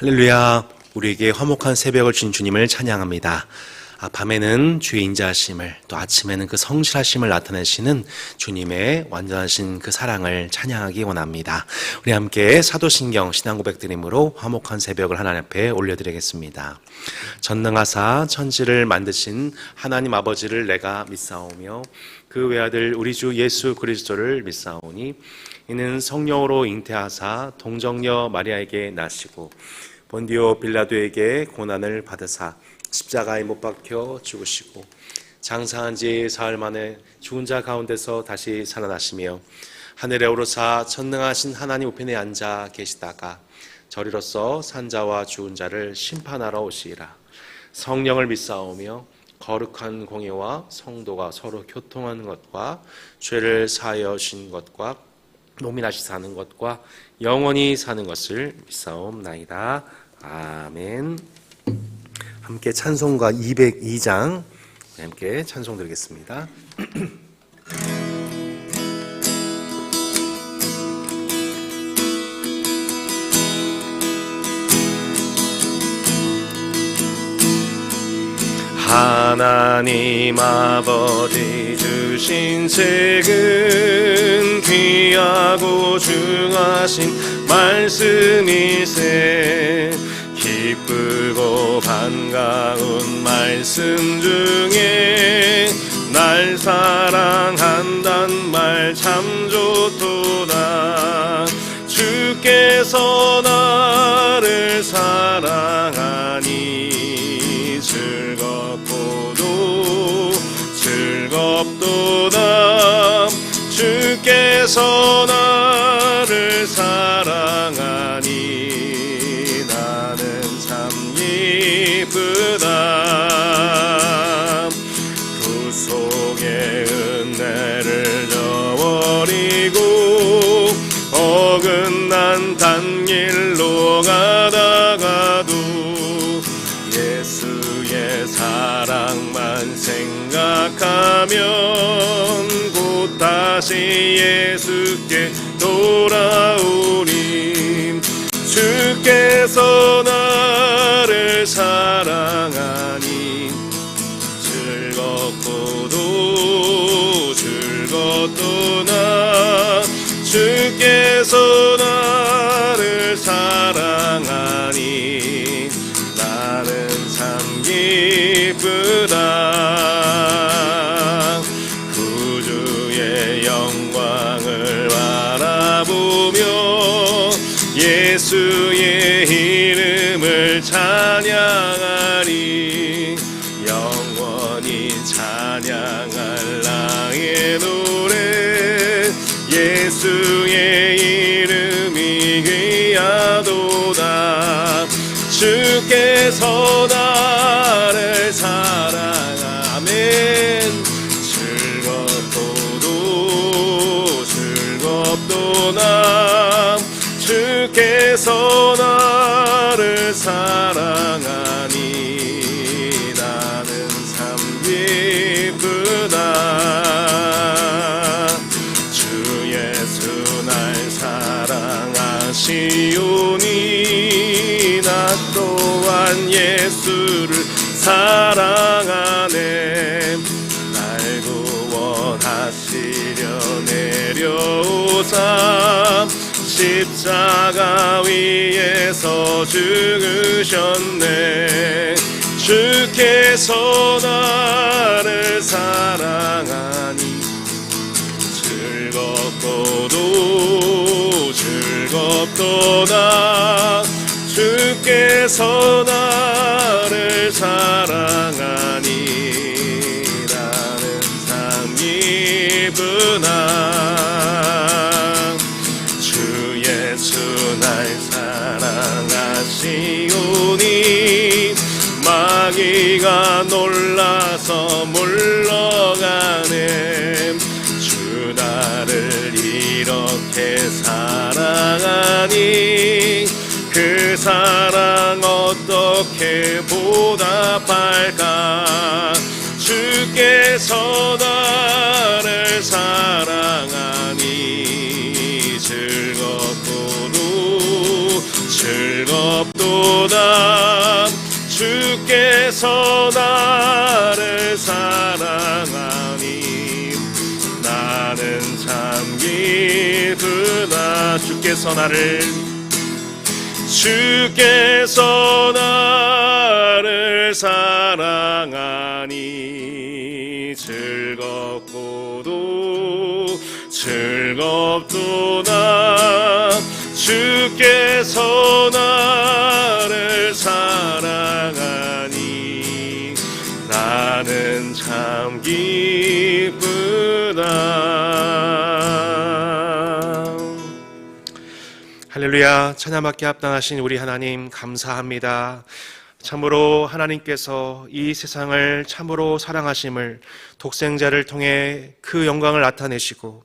할렐루야. 우리에게 화목한 새벽을 주신 주님을 찬양합니다. 밤에는 주의 인자하심을, 또 아침에는 그 성실하심을 나타내시는 주님의 완전하신 그 사랑을 찬양하기 원합니다. 우리 함께 사도신경 신앙고백드림으로 화목한 새벽을 하나님 앞에 올려드리겠습니다. 전능하사 천지를 만드신 하나님 아버지를 내가 믿사오며 그 외아들 우리 주 예수 그리스도를 믿사오니 이는 성령으로 잉태하사 동정녀 마리아에게 나시고 본디오 빌라도에게 고난을 받으사 십자가에 못 박혀 죽으시고 장사한 지 사흘 만에 죽은 자 가운데서 다시 살아나시며 하늘에 오르사 전능하신 하나님 우편에 앉아 계시다가 저리로서 산자와 죽은 자를 심판하러 오시리라. 성령을 믿사오며 거룩한 공예와 성도가 서로 교통하는 것과 죄를 사하여 주신 것과 노민하시 사는 것과 영원히 사는 것을 믿사옵나이다. 아멘. 함께 찬송가 202장 함께 찬송 드리겠습니다. 하나님 아버지 주신 책은 귀하고 중하신 말씀일세. 기쁘고 반가운 말씀 중에 날 사랑한단 말 참 좋도다. 주께서 나를 사랑하니 즐겁도다. 주께서 나를 사랑하니 나는 참 기쁘다. 구속의 은혜를 저버리고 어긋난 단길로 가다가도 예수의 사랑만 생각하면 곧 다시 예수께 돌아오리. 주께서 나를 사랑하니 즐겁도다. 주께서 나를 사랑하니 나는 참 기쁘다. 구주의 영광을 바라보며 예수의 이름을 찬양하리. 영원히 찬양할 나의 노래 예수의 이름이 귀하도다. 주께서 나를 사랑하면 즐겁도다. 주께서 나를 사랑하니 나는 참 기쁘다. 주 예수 날 사랑하시오니 나 또한 예수를 사랑하네. 날 구원하시려 내려오사 십자가 위에서 죽으셨네. 주께서 나를 사랑하니 즐겁도다. 주께서 나를 사랑하니 나는 참 기쁘다. 주 예수 날 사랑하시오니 마귀가 놀라서 물러가네. 주 나를 이렇게 사랑하니 그 사랑 어떻게 보답할까. 주께서 나를 사랑하니 즐겁도다. 즐겁도다. 주께서 나를 사랑하니 나는 참 기쁘다. 주께서 나를 사랑하니 즐겁도다. 주께서 나를 사랑하니 나는 참 기쁘다. 할렐루야. 찬양받게 합당하신 우리 하나님 감사합니다. 참으로 하나님께서 이 세상을 참으로 사랑하심을 독생자를 통해 그 영광을 나타내시고,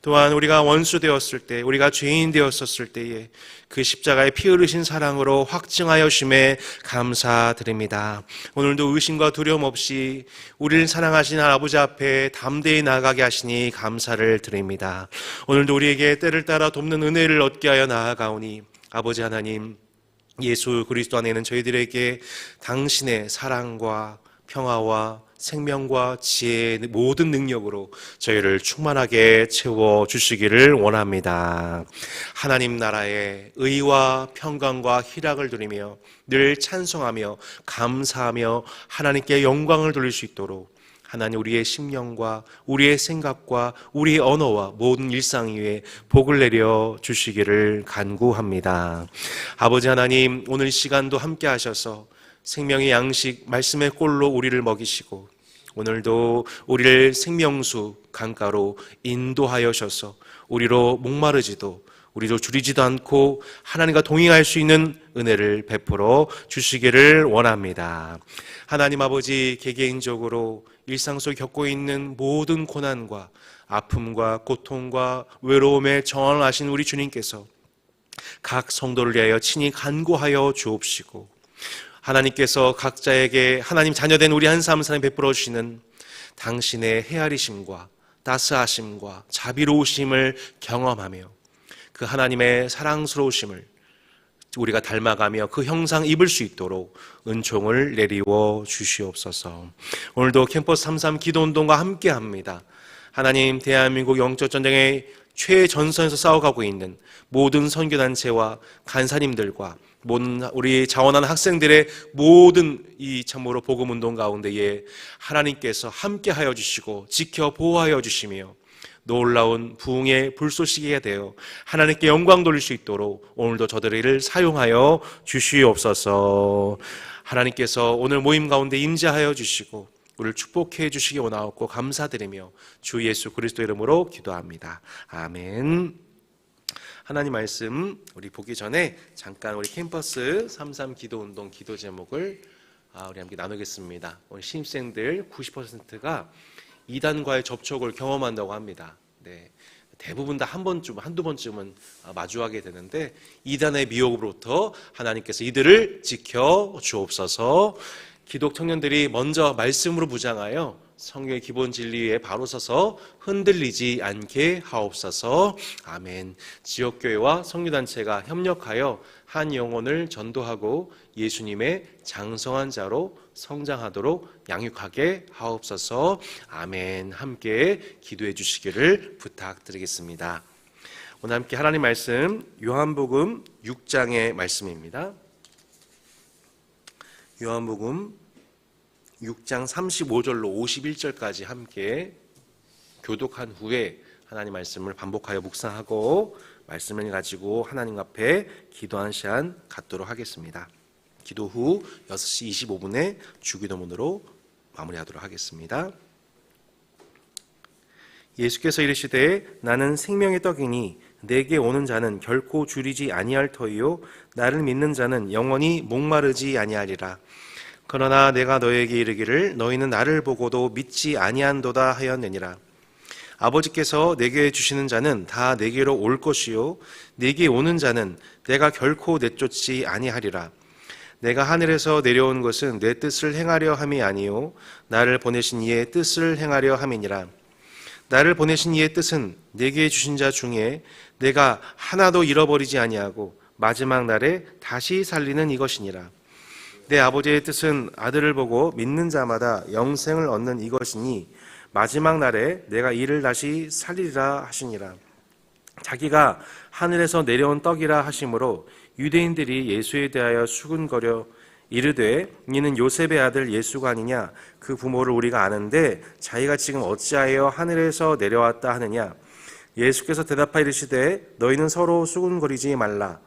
또한 우리가 원수 되었을 때, 우리가 죄인 되었었을 때에 그 십자가의 피 흘리신 사랑으로 확증하여 주심에 감사드립니다. 오늘도 의심과 두려움 없이 우리를 사랑하신 아버지 앞에 담대히 나아가게 하시니 감사를 드립니다. 오늘도 우리에게 때를 따라 돕는 은혜를 얻게 하여 나아가오니 아버지 하나님, 예수 그리스도 안에는 저희들에게 당신의 사랑과 평화와 생명과 지혜의 모든 능력으로 저희를 충만하게 채워주시기를 원합니다. 하나님 나라의 의와 평강과 희락을 누리며 늘 찬송하며 감사하며 하나님께 영광을 돌릴 수 있도록 하나님 우리의 심령과 우리의 생각과 우리의 언어와 모든 일상 위에 복을 내려 주시기를 간구합니다. 아버지 하나님, 오늘 시간도 함께 하셔서 생명의 양식 말씀의 꼴로 우리를 먹이시고 오늘도 우리를 생명수 강가로 인도하여 셔서 우리로 목마르지도 우리로 줄이지도 않고 하나님과 동행할 수 있는 은혜를 베풀어 주시기를 원합니다. 하나님 아버지, 개개인적으로 일상 속에 겪고 있는 모든 고난과 아픔과 고통과 외로움에 정황하신 우리 주님께서 각 성도를 위하여 친히 간구하여 주옵시고, 하나님께서 각자에게 하나님 자녀된 우리 한 사람 사람 베풀어 주시는 당신의 헤아리심과 따스하심과 자비로우심을 경험하며 그 하나님의 사랑스러우심을 우리가 닮아가며 그 형상 입을 수 있도록 은총을 내리워 주시옵소서. 오늘도 캠퍼스 33 기도운동과 함께합니다. 하나님, 대한민국 영적 전쟁의 최전선에서 싸워가고 있는 모든 선교단체와 간사님들과 모든 우리 자원하는 학생들의 모든 이 참으로 복음운동 가운데에 하나님께서 함께하여 주시고 지켜 보호하여 주시며 놀라운 부흥의 불쏘시개가 되어 하나님께 영광 돌릴 수 있도록 오늘도 저들을 사용하여 주시옵소서. 하나님께서 오늘 모임 가운데 임재하여 주시고 우리를 축복해 주시기 원하옵고 감사드리며 주 예수 그리스도 이름으로 기도합니다. 아멘. 하나님 말씀 우리 보기 전에 잠깐 우리 캠퍼스 33 기도운동 기도 제목을 우리 함께 나누겠습니다. 오늘 신입생들 90%가 이단과의 접촉을 경험한다고 합니다. 네, 대부분 다 한두 번쯤은 마주하게 되는데 이단의 미혹으로부터 하나님께서 이들을 지켜 주옵소서. 기독 청년들이 먼저 말씀으로 무장하여 성경의 기본 진리에 바로 서서 흔들리지 않게 하옵소서. 아멘. 지역교회와 성교단체가 협력하여 한 영혼을 전도하고 예수님의 장성한 자로 성장하도록 양육하게 하옵소서. 아멘. 함께 기도해 주시기를 부탁드리겠습니다. 오늘 함께 하나님 말씀 요한복음 6장의 말씀입니다. 요한복음 6장 35절로 51절까지 함께 교독한 후에 하나님 말씀을 반복하여 묵상하고 말씀을 가지고 하나님 앞에 기도한 시간 갖도록 하겠습니다. 기도 후 6시 25분에 주기도문으로 마무리하도록 하겠습니다. 예수께서 이르시되 나는 생명의 떡이니 내게 오는 자는 결코 줄이지 아니할 터이요 나를 믿는 자는 영원히 목마르지 아니하리라. 그러나 내가 너에게 이르기를 너희는 나를 보고도 믿지 아니한도다 하였느니라. 아버지께서 내게 주시는 자는 다 내게로 올 것이요 내게 오는 자는 내가 결코 내쫓지 아니하리라. 내가 하늘에서 내려온 것은 내 뜻을 행하려 함이 아니요 나를 보내신 이의 뜻을 행하려 함이니라. 나를 보내신 이의 뜻은 내게 주신 자 중에 내가 하나도 잃어버리지 아니하고 마지막 날에 다시 살리는 이것이니라. 내 아버지의 뜻은 아들을 보고 믿는 자마다 영생을 얻는 이것이니 마지막 날에 내가 이를 다시 살리리라 하시니라. 자기가 하늘에서 내려온 떡이라 하심으로 유대인들이 예수에 대하여 수군거려 이르되 이는 요셉의 아들 예수가 아니냐, 그 부모를 우리가 아는데 자기가 지금 어찌하여 하늘에서 내려왔다 하느냐. 예수께서 대답하여 이르시되 너희는 서로 수군거리지 말라.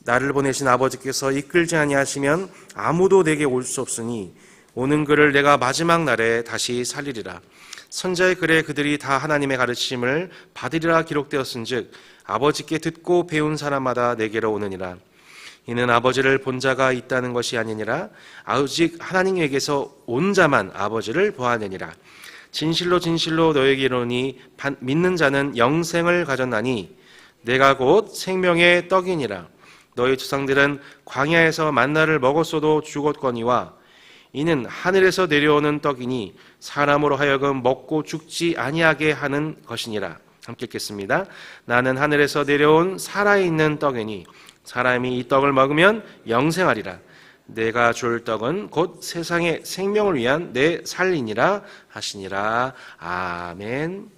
나를 보내신 아버지께서 이끌지 아니하시면 아무도 내게 올 수 없으니 오는 그를 내가 마지막 날에 다시 살리리라. 선자의 글에 그들이 다 하나님의 가르침을 받으리라 기록되었은즉 아버지께 듣고 배운 사람마다 내게로 오느니라. 이는 아버지를 본 자가 있다는 것이 아니니라 오직 하나님에게서 온 자만 아버지를 보아내니라. 진실로 진실로 너에게 이르노니 믿는 자는 영생을 가졌나니 내가 곧 생명의 떡이니라. 너희 조상들은 광야에서 만나를 먹었어도 죽었거니와 이는 하늘에서 내려오는 떡이니 사람으로 하여금 먹고 죽지 아니하게 하는 것이니라. 함께 읽겠습니다. 나는 하늘에서 내려온 살아있는 떡이니 사람이 이 떡을 먹으면 영생하리라. 내가 줄 떡은 곧 세상의 생명을 위한 내 살이니라 하시니라. 아멘.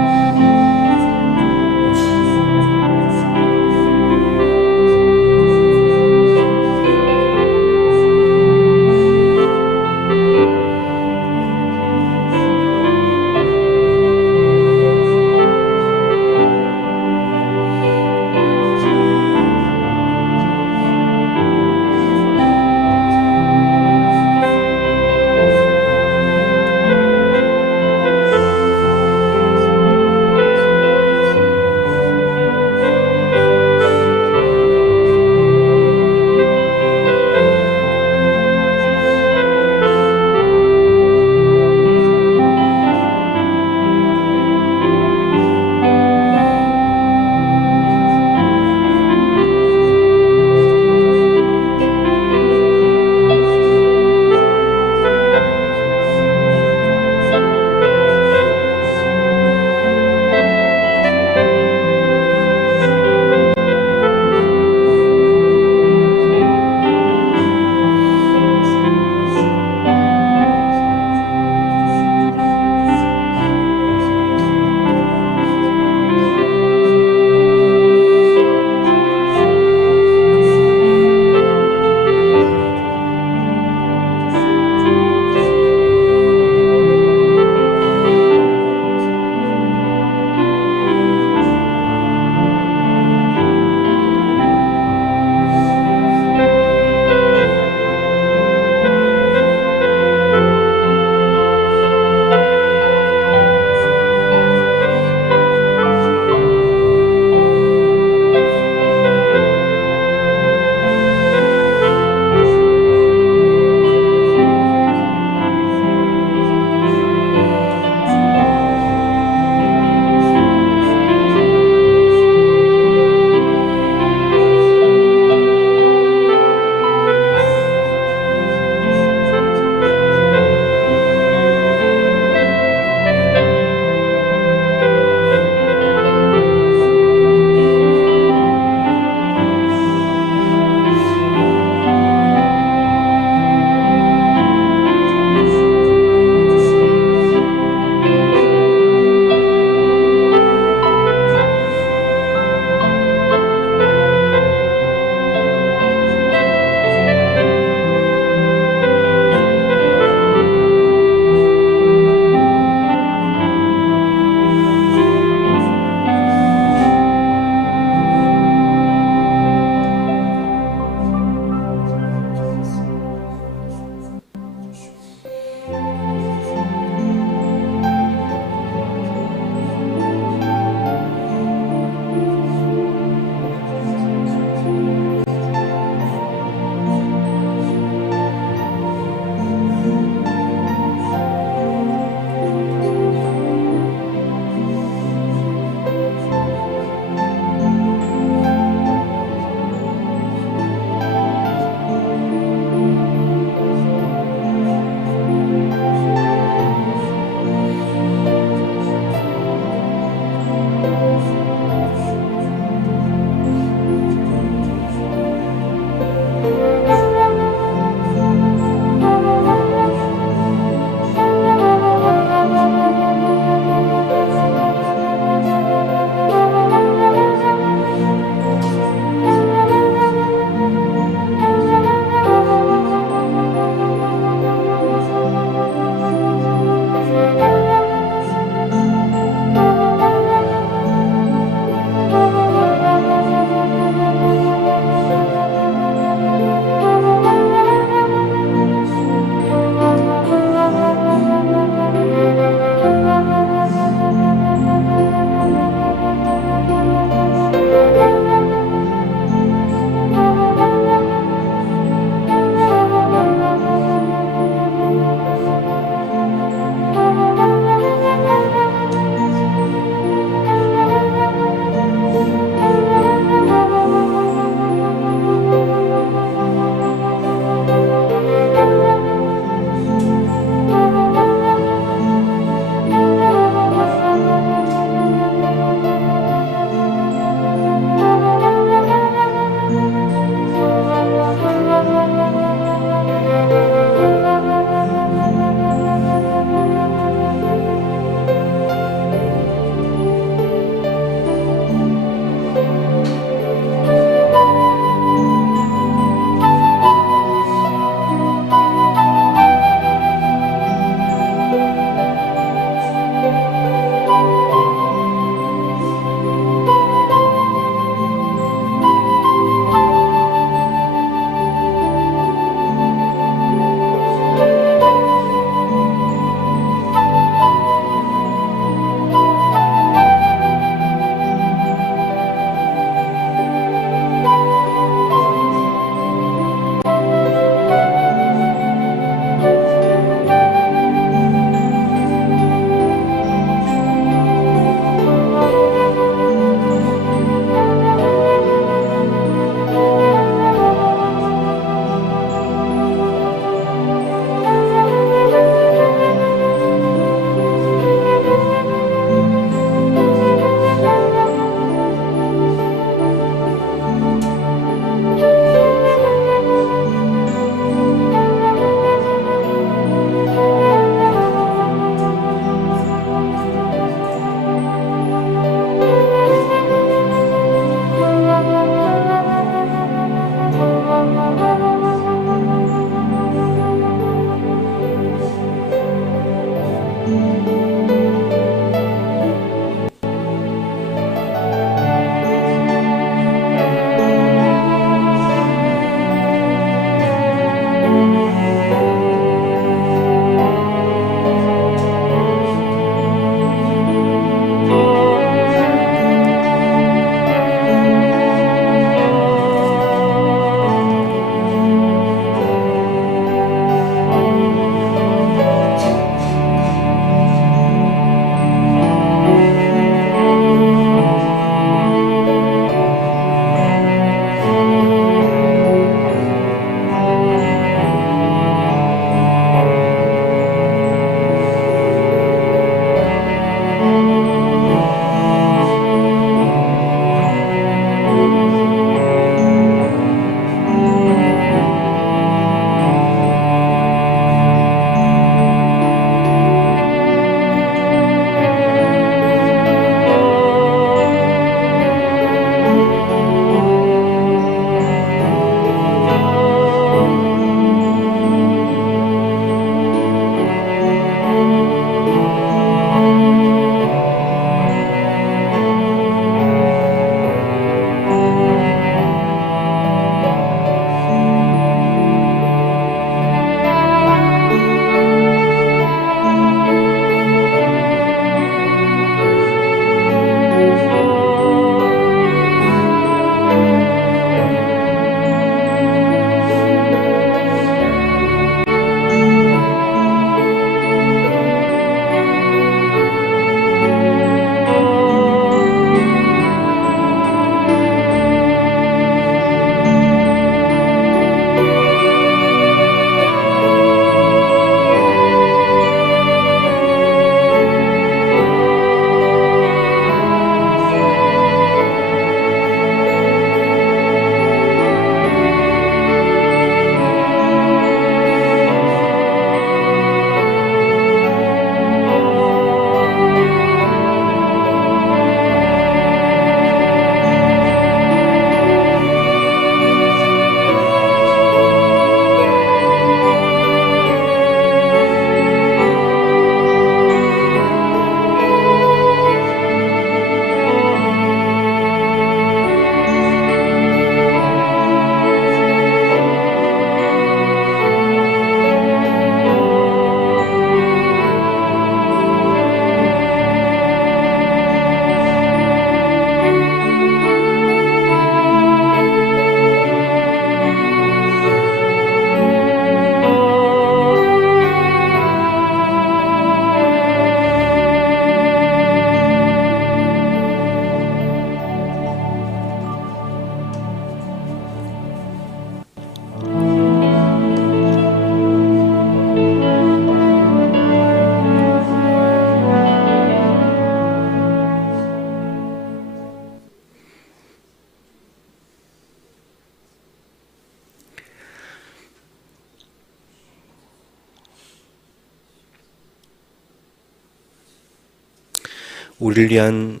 우리를 위한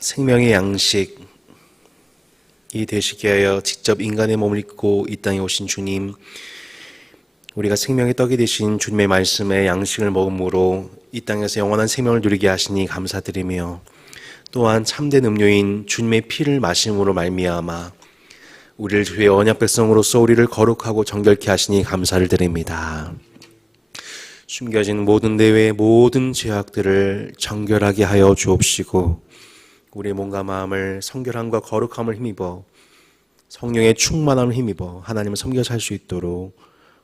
생명의 양식이 되시게 하여 직접 인간의 몸을 입고 이 땅에 오신 주님, 우리가 생명의 떡이 되신 주님의 말씀에 양식을 먹음으로 이 땅에서 영원한 생명을 누리게 하시니 감사드리며, 또한 참된 음료인 주님의 피를 마심으로 말미암아 우리를 주의 언약 백성으로서 우리를 거룩하고 정결케 하시니 감사를 드립니다. 숨겨진 모든 대외의 모든 죄악들을 정결하게 하여 주옵시고, 우리의 몸과 마음을 성결함과 거룩함을 힘입어 성령의 충만함을 힘입어 하나님을 섬겨 살 수 있도록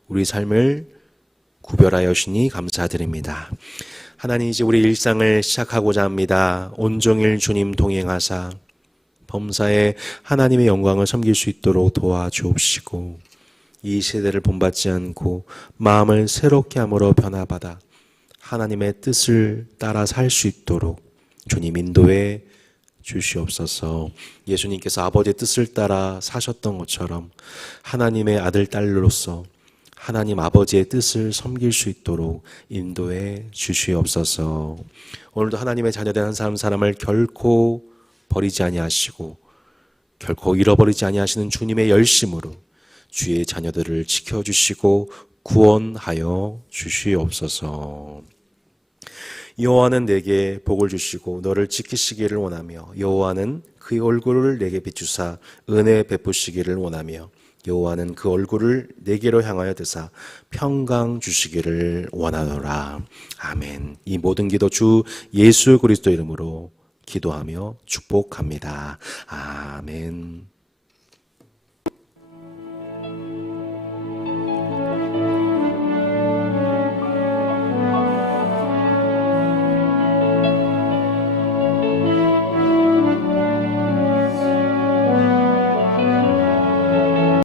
우리 삶을 구별하여 주시니 감사드립니다. 하나님, 이제 우리 일상을 시작하고자 합니다. 온종일 주님 동행하사 범사에 하나님의 영광을 섬길 수 있도록 도와주옵시고, 이 시대를 본받지 않고 마음을 새롭게 함으로 변화받아 하나님의 뜻을 따라 살 수 있도록 주님 인도해 주시옵소서. 예수님께서 아버지의 뜻을 따라 사셨던 것처럼 하나님의 아들 딸로서 하나님 아버지의 뜻을 섬길 수 있도록 인도해 주시옵소서. 오늘도 하나님의 자녀된 한 사람 사람을 결코 버리지 아니하시고 결코 잃어버리지 아니하시는 주님의 열심으로 주의 자녀들을 지켜주시고 구원하여 주시옵소서. 여호와는 내게 복을 주시고 너를 지키시기를 원하며 여호와는 그의 얼굴을 내게 비추사 은혜 베푸시기를 원하며 여호와는 그 얼굴을 내게로 향하여 드사 평강 주시기를 원하노라. 아멘. 이 모든 기도 주 예수 그리스도 이름으로 기도하며 축복합니다. 아멘.